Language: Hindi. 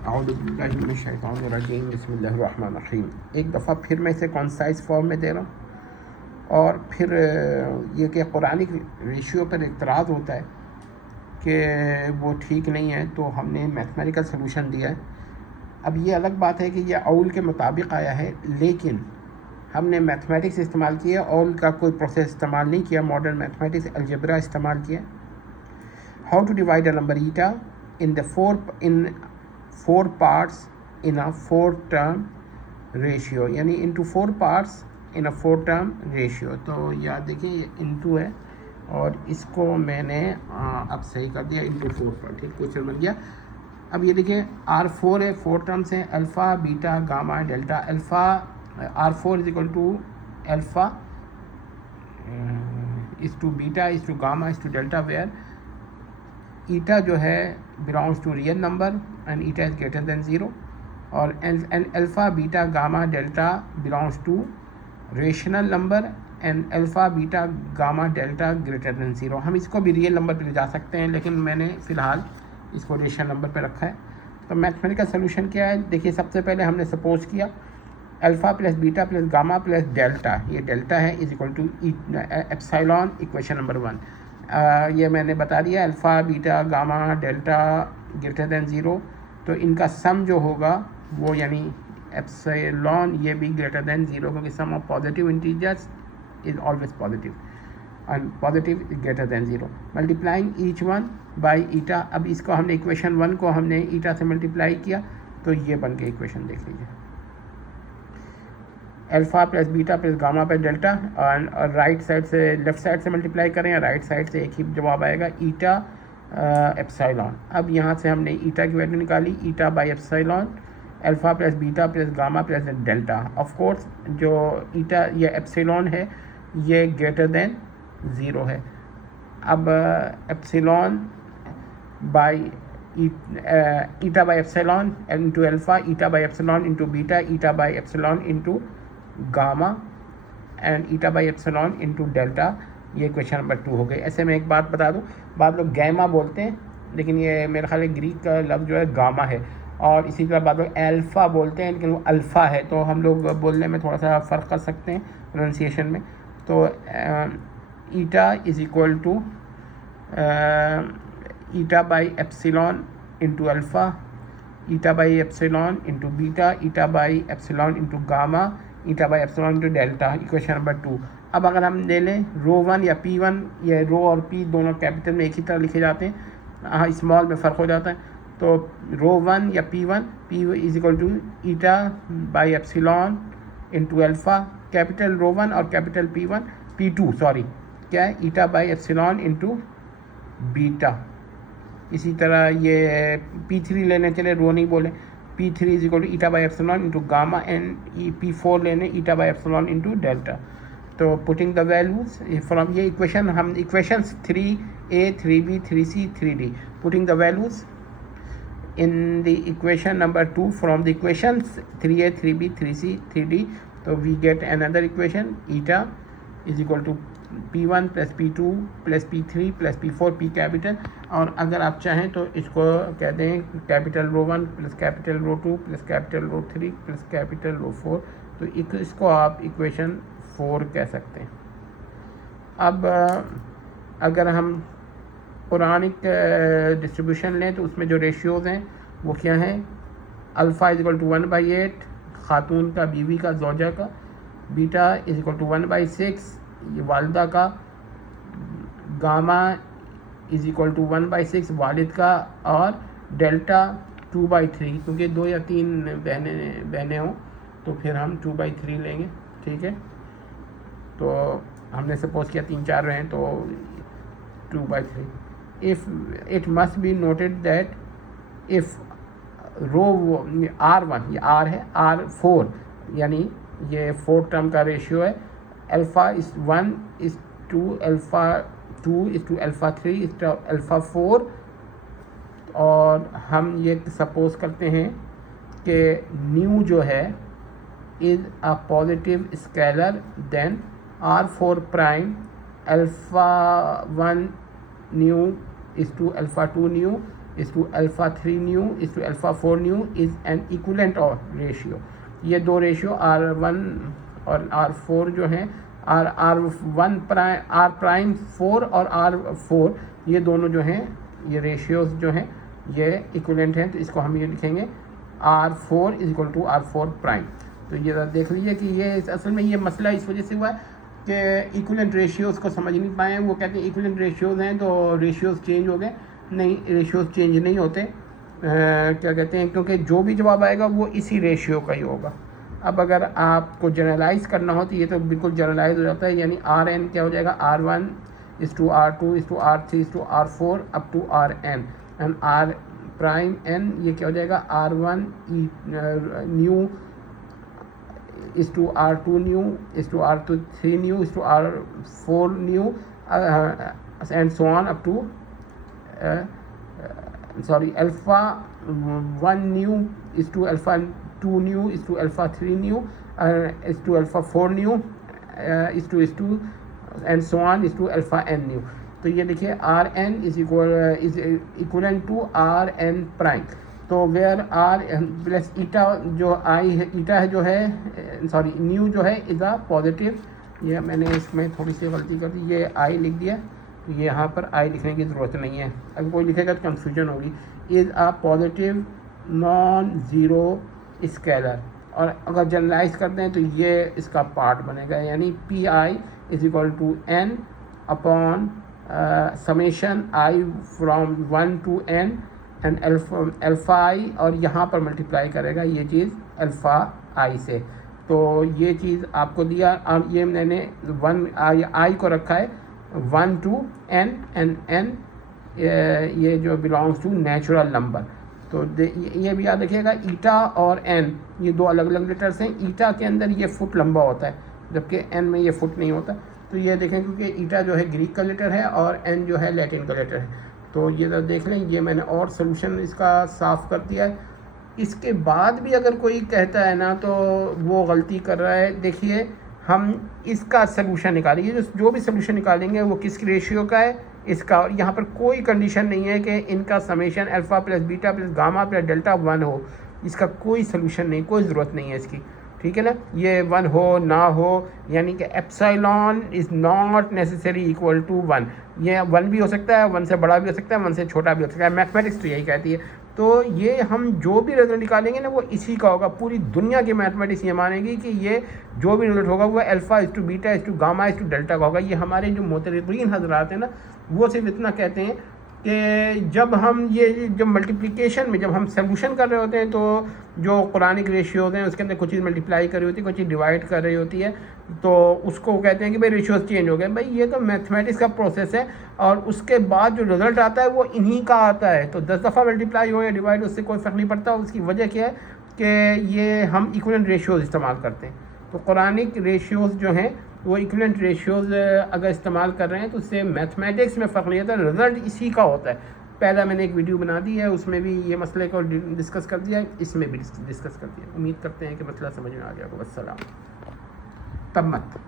औज़ुबिल्लाहिमिनश्शैतानिर्रजीम बिस्मिल्लाहिर्रहमानिर्रहीम। एक दफ़ा फिर मैं इसे कॉन्साइज फॉर्म में दे रहा हूँ और फिर ये कि कुरानिक रेशियो पर इतराज़ होता है कि वो ठीक नहीं है, तो हमने मैथमेटिकल सलूशन दिया है। अब ये अलग बात है कि ये औल के मुताबिक आया है, लेकिन हमने मैथमेटिक्स इस्तेमाल किया, औल का कोई प्रोसेस इस्तेमाल नहीं किया, मॉडर्न मैथमेटिक्स अलजेब्रा इस्तेमाल किया। How to divide a number eta in four parts in a 4 term ratio, यानी into 4 parts in a 4 term ratio. तो याद देखिए ये इनटू है और इसको मैंने अब सही कर दिया इनटू 4 पर, ठीक, क्वेश्चन बन गया। अब ये देखिए R4 है, 4 टर्म्स हैं, alpha beta gamma delta. Alpha R4 is equal to alpha is to beta is to gamma is to delta, where eta जो है belongs to real number and eta is greater than 0, और and alpha beta gamma delta belongs to rational number and alpha beta gamma delta greater than 0। हम इसको भी रियल नंबर पर ले जा सकते हैं, लेकिन मैंने फ़िलहाल इसको रेशनल नंबर पर रखा है। तो मैथमेटिकल सोल्यूशन क्या है, देखिए सबसे पहले हमने सपोज किया alpha plus beta plus gamma plus delta, ये डेल्टा है, is equal to epsilon, equation number 1। ये मैंने बता दिया alpha beta gamma delta greater than 0, तो इनका सम जो होगा वो यानी एप्सिलॉन ये भी ग्रेटर देन 0, क्योंकि sum of positive integers is always positive and positive is greater than 0। Multiplying each one by eta, अब इसको हमने इक्वेशन 1 को हमने ईटा से मल्टीप्लाई किया, तो ये बन के इक्वेशन देख लीजिए, alpha plus beta plus gamma plus delta, और राइट साइड से लेफ्ट साइड से मल्टीप्लाई करें, राइट साइड से एक ही जवाब आएगा, ईटा एप्सिलॉन। अब यहाँ से हमने ईटा की वैल्यू निकाली, ईटा by epsilon, alpha plus beta plus gamma plus delta. Of course जो ईटा या एप्सिलॉन है ये ग्रेटर देन 0 है। अब epsilon by eta by epsilon into alpha, eta by epsilon into beta, eta by epsilon into gamma and eta by epsilon into delta, ये क्वेश्चन नंबर 2 हो गए। ऐसे में एक बात बता दूं, बाद लोग गैमा बोलते हैं, लेकिन ये मेरे ख्याल है ग्रीक का लफ्ज़ जो है गामा है, और इसी तरह बाद लोग अल्फ़ा बोलते हैं, लेकिन वो अल्फ़ा है, तो हम लोग बोलने में थोड़ा सा फ़र्क कर सकते हैं प्रोनाउंसिएशन में। तो eta is equal to eta by epsilon into alpha, eta by epsilon into beta, eta by epsilon into gamma, eta by epsilon into delta, equation number 2। अब अगर हम ले लें रो 1 या P1, ये रो और P दोनों कैपिटल में एक ही तरह लिखे जाते हैं, हाँ स्मॉल में फ़र्क हो जाता है, तो रो 1 या P1, P is equal to eta by epsilon into alpha, capital rho 1 और कैपिटल P2 सॉरी क्या है, eta by epsilon into beta. इसी तरह ये P3 लेने चले, रो नहीं बोले, P3 is equal to eta by epsilon into gamma and P4 लेने eta by epsilon into delta. तो पुटिंग द वैल्यूज फ्रॉम ये इक्वेशन, हम equations 3A 3B 3C 3D, putting the values in the equation number 2 from the equations 3A 3B 3C 3D, तो we get another equation, eta is equal to P1 plus P2 plus P3 plus P4 P capital, और अगर आप चाहें तो इसको कह दें कैपिटल रो 1 प्लस कैपिटल रो 2 प्लस कैपिटल रो 3 प्लस कैपिटल रो 4, तो इसको आप इक्वेशन 4 कह सकते हैं। अब अगर हम पुरानिक डिस्ट्रीब्यूशन लें तो उसमें जो रेशियोज़ हैं वो क्या हैं, अल्फ़ा इज इक्वल टू 1/8 ख़ातून का, बीवी का, ज़ौजा का, बीटा इज इक्वल टू 1/6 ये वालिदा का, गामा इज इक्वल टू 1/6 वालिद का, और डेल्टा 2/3, क्योंकि 2 या 3 बहनें हों तो फिर हम 2/3 लेंगे, ठीक है। तो हमने सपोज किया 3-4 रहें तो 2/3। If it must be noted that if row R1 ये R है, R4 यानी ये 4 टर्म का रेशियो है, अल्फ़ा इस 1 इस टू अल्फ़ा 2 इस टू अल्फ़ा 3 इस टू अल्फ़ा 4, और हम ये सपोज करते हैं कि न्यू जो है is a positive scalar, then R4 prime alpha 1 new is to alpha 2 new is to alpha 3 new is to alpha 4 new is an equivalent of ratio. ये दो रेशियो R1 और R4 जो हैं, R प्राइम 4 और R4, ये दोनों जो हैं ये रेशियोज़ जो हैं ये इक्वलेंट हैं। तो इसको हम ये लिखेंगे R4 is equal to R4 prime. तो ये देख लीजिए कि ये असल में ये मसला इस वजह से हुआ है कि इक्वलेंट रेशियोज़ को समझ नहीं पाए। वो कहते हैं इक्वलेंट रेशियोज़ हैं तो रेशियोज़ चेंज हो गए। नहीं, रेशियोज़ चेंज नहीं होते। क्या कहते हैं, क्योंकि जो भी जवाब आएगा वो इसी रेशियो का ही होगा। अब अगर आपको जनरलाइज़ करना हो तो ये तो बिल्कुल जनरलाइज हो जाता है, यानी RN क्या हो जाएगा, R1 is to R2 is to R3 is to R4 up to RN, and R prime N ये क्या हो जाएगा, R1 new is to R2 new is to R3 new is to R4 new and so on up to alpha 1 new is to alpha 2 new is to alpha 3 new is to alpha 4 new is to and so on is to alpha n new। तो ये देखिए Rn is equivalent to Rn prime. तो वेयर R प्लस ईटा जो I है, ईटा है जो है सॉरी न्यू जो है इज़ अ पॉजिटिव। ये मैंने इसमें थोड़ी सी गलती कर दी, ये I लिख दिया, तो ये यहाँ पर I लिखने की ज़रूरत नहीं है, अगर कोई लिखेगा तो कंफ्यूजन होगी। Is a positive non zero scalar, और अगर जनरलाइज करते हैं तो ये इसका पार्ट बनेगा, यानी PI is equal to N upon summation I from 1 to N and alpha I, और यहाँ पर मल्टीप्लाई करेगा ये चीज़ अल्फ़ा I से। तो ये चीज़ आपको दिया, और ये मैंने 1 I को रखा है 1 to N एंड N ये जो बिलोंग्स टू नेचुरल नंबर। तो ये भी याद रखिएगा, ईटा और N ये दो अलग अलग लेटर्स हैं। ईटा के अंदर ये फुट लंबा होता है जबकि N में ये फुट नहीं होता। तो ये देखें क्योंकि ईटा जो है ग्रीक का लेटर है और N जो है लैटिन का लेटर है। तो ये तो देख लें, ये मैंने और सोल्यूशन इसका साफ़ कर दिया है। इसके बाद भी अगर कोई कहता है ना तो वो गलती कर रहा है। देखिए हम इसका सोल्यूशन निकालेंगे, जो भी सोल्यूशन निकालेंगे वो किस रेशियो का है इसका, और यहाँ पर कोई कंडीशन नहीं है कि इनका summation alpha plus beta plus gamma plus delta 1 हो। इसका कोई सोल्यूशन नहीं, कोई ज़रूरत नहीं है इसकी, ठीक है ना। ये 1 हो ना हो, यानी कि epsilon is not necessary equal to 1। ये 1 भी हो सकता है, 1 से बड़ा भी हो सकता है, 1 से छोटा भी हो सकता है। मैथमेटिक्स तो यही कहती है। तो ये हम जो भी रिजल्ट निकालेंगे ना वो इसी का होगा। पूरी दुनिया की मैथमेटिक्स ये मानेगी कि ये जो भी रिजल्ट होगा वो alpha is to beta is to gamma is to delta का होगा। ये हमारे जो मोतरकीन हजरात हैं ना वो सिर्फ इतना कहते हैं कि जब हम जब मल्टीप्लिकेशन में जब हम सोल्यूशन कर रहे होते हैं तो जो कुरानिक रेशियोज़ हैं उसके अंदर कुछ चीज़ मल्टीप्लाई कर रही होती है, कुछ चीज़ डिवाइड कर रही होती है, तो उसको कहते हैं कि भाई रेशियोज़ चेंज हो गए। भाई ये तो मैथमेटिक्स का प्रोसेस है, और उसके बाद जो रिज़ल्ट आता है वो इन्हीं का आता है। तो 10 दफ़ा मल्टीप्लाई हो या डिवाइड, उससे कोई फ़र्क नहीं पड़ता। उसकी वजह क्या है कि ये हम इक्विवेलेंट रेशियोज़ इस्तेमाल करते हैं। तो कुरानिक रेशियोज़ जो हैं वो इक्विवेलेंट रेशियोज़ अगर इस्तेमाल कर रहे हैं तो उससे मैथमेटिक्स में फ़र्क नहीं आता, रिज़ल्ट इसी का होता है। पहला मैंने एक वीडियो बना दी है, उसमें भी ये मसले को डिस्कस कर दिया है, इसमें भी डिस्कस कर दिया। उम्मीद करते हैं कि मसला समझ में आ गया होगा। वस्सलाम। तब मत